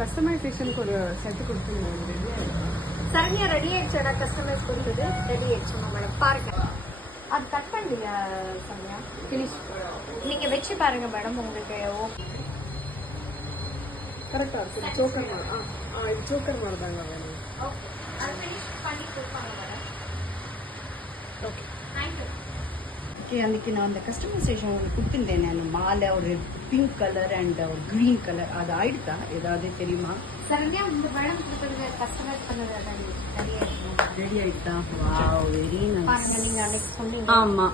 கஸ்டமைசேஷனுக்கு ஒரு செட் கொடுத்துருங்க. சரண்யா ரெடி ஆயிடுச்சா? கஸ்டமைஸ் கொடுத்தது ரெடி ஆயிடுச்சுமா மேடம். பாருங்க, அது கட் பண்ணலையா சரண்யா? ஃபினிஷ் நீங்க வச்சு பாருங்க மேடம், உங்களுக்கு ஓகே. கரெக்டா இருக்கு. Choker model. இது சோக்கர் மாடல் தாங்க வேணும். ஓகே, அது ஃபினிஷ் பண்ணி கொடுப்பாங்க madam. Okay, thank you. Okay, அன்றைக்கி நான் அந்த கஸ்டமைசேஷன் உங்களுக்கு கொடுத்துருந்தேன். அந்த மாலை ஒரு பிங்க் கலர் அண்ட் ஒரு க்ரீன் கலர், அது ஆயிடுதா? ஏதாவது தெரியுமா? சரண்யா இந்த மேடம் கொடுத்தது கஸ்டமைஸ் பண்ணது அதான் ரெடி ஆயிடுதா? Wow, very nice. பாருங்க, நீங்க அன்னைக்கு சொன்னீங்க. ஆமா,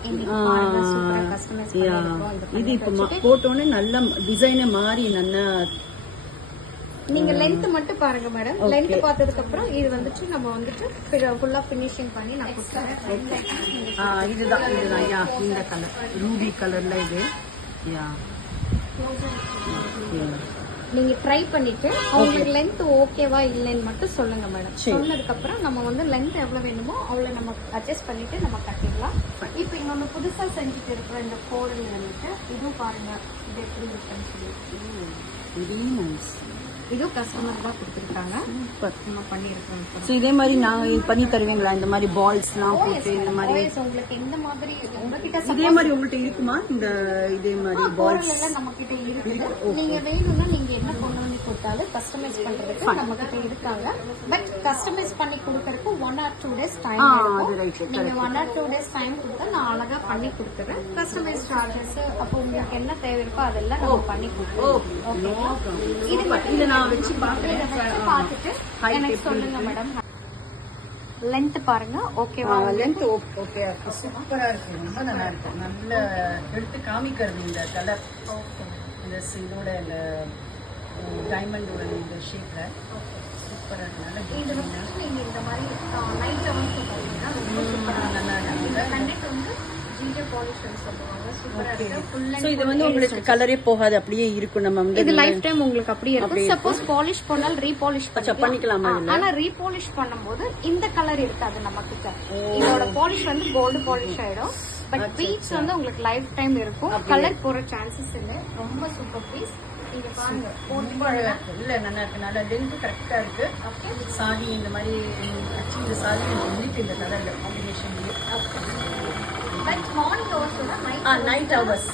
கஸ்டமைஸ் பண்ணிருக்கோம். இது இப்போ போட்டோன்னே நல்ல டிசைனே மாறி நல்லா. நீங்க லென்த் மட்டும் பாருங்க மேடம். லென்த் பார்த்ததுக்கு அப்புறம் இது வந்துட்டு நம்ம வந்துட்டு ஃபுல்லா ஃபினிஷிங் பண்ணி நான் கொடுத்துறேன். இதுதான் யா, இந்த கலர் ரூபி கலர்ல இது யா. நீங்க ட்ரை பண்ணிட்டு உங்களுக்கு லென்த் ஓகேவா இல்லைன்னு மட்டும் சொல்லுங்க மேடம். சொன்னதுக்கு அப்புறம் நம்ம வந்து லென்த் எவ்வளவு வேணுமோ அவ்வளவு நம்ம அட்ஜஸ்ட் பண்ணிட்டு நம்ம கட்டிடலாம். இப்போ இன்னொன்னு புதுசா செஞ்சுட்டு இருக்கிற இந்த கோடல் வந்துட்டு இதுவும் பாருங்க, இது எப்படி இருக்குன்னு சொல்லி. Very nice. இதுவும் கஸ்டமர் தான் கொடுத்துருக்காங்க. நம்ம பண்ணிருக்கோம். இதே மாதிரி நான் பண்ணி தருவீங்களா? இந்த மாதிரி பால்ஸ்லாம் போட்டு இந்த மாதிரி உங்களுக்கு எந்த மாதிரி உங்ககிட்ட இதே மாதிரி உங்கள்கிட்ட இருக்குமா? இந்த இதே மாதிரி பால்ஸ் எல்லாம் நம்ம கிட்ட இருக்குது. நீங்க வேணும்னா நீங்க என்ன கொண்டு வந்து கொடுத்தாலும் கஸ்டமைஸ் பண்றதுக்கு நம்ம கிட்ட இருக்காங்க. பட் கஸ்டமைஸ் பண்ணி கொடுக்கறதுக்கு 1 or 2 days டைம் எடுக்கும். நீங்க 1 or 2 days டைம் கொடுத்தா நான் அழகா பண்ணி கொடுத்துறேன். கஸ்டமைஸ் சார்ஜஸ் அப்போ உங்களுக்கு என்ன தேவை இருக்கோ அதெல்லாம் நம்ம பண்ணி கொடுத்துருவோம். இது நான் வச்சு பார்த்துட்டு எனக்கு சொல்லுங்க மேடம். லென்த் பாருங்க, ஓகேவா? லென்த் ஓகே, சூப்பரா இருக்கு, ரொம்ப நல்லா இருக்கு. நல்ல எடுத்து காமிக்கிறது இந்த கலர். இந்த இதோட இந்த டைமண்டோட இந்த ஷேப்ல சூப்பரா இருக்கு. நல்ல இது வந்து நீங்க இந்த மாதிரி நைட் வந்து பாத்தீங்கன்னா ரொம்ப சூப்பரா நல்லா இருக்கு. கண்டிப்பா வந்து ஜிஞ்சர் பாலிஷ் சொல்லுவாங்க. சூப்பரா இருக்கு. ஃபுல் சோ இது வந்து உங்களுக்கு கலரே போகாது, அப்படியே இருக்கும். நம்ம வந்து இது லைஃப் டைம் உங்களுக்கு அப்படியே இருக்கும். சப்போஸ் பாலிஷ் பண்ணால் ரீபாலிஷ் பண்ணிக்கலாமா? ஆனா ரீபாலிஷ் பண்ணும்போது இந்த கலர் இருக்காது நம்ம கிட்ட. இதோட பாலிஷ் வந்து கோல்டு பாலிஷ் ஆயிடும். பட் பீட்ஸ் வந்து உங்களுக்கு லைஃப் டைம் இருக்கும். கலர் போற சான்சஸ் இல்லை. ரொம்ப சூப்பர் பீஸ். நீங்க பாருங்க, ரொம்ப அழகா இருக்கு. இல்ல நல்லா இருக்கு, நல்லா லென்த் கரெக்டா இருக்கு. சாரி இந்த மாதிரி இந்த சாரி இருக்கு இந்த கலர்ல combination. But morning hours night hours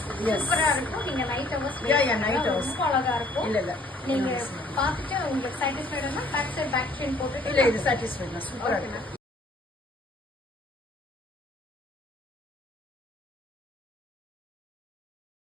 சூப்பரா இருக்கும். நீங்க நைட் ஹவர்ஸ் நைட் ஹவர்ஸ் ரொம்ப அழகா இருக்கும். இல்ல நீங்க பாத்துட்டு உங்களுக்கு சாட்டிஸ்ஃபைடுனா பேக் சைடு பேக் செயின் போட்டுட்டு இல்ல இது சாட்டிஸ்ஃபைட் சூப்பரா இருக்கு.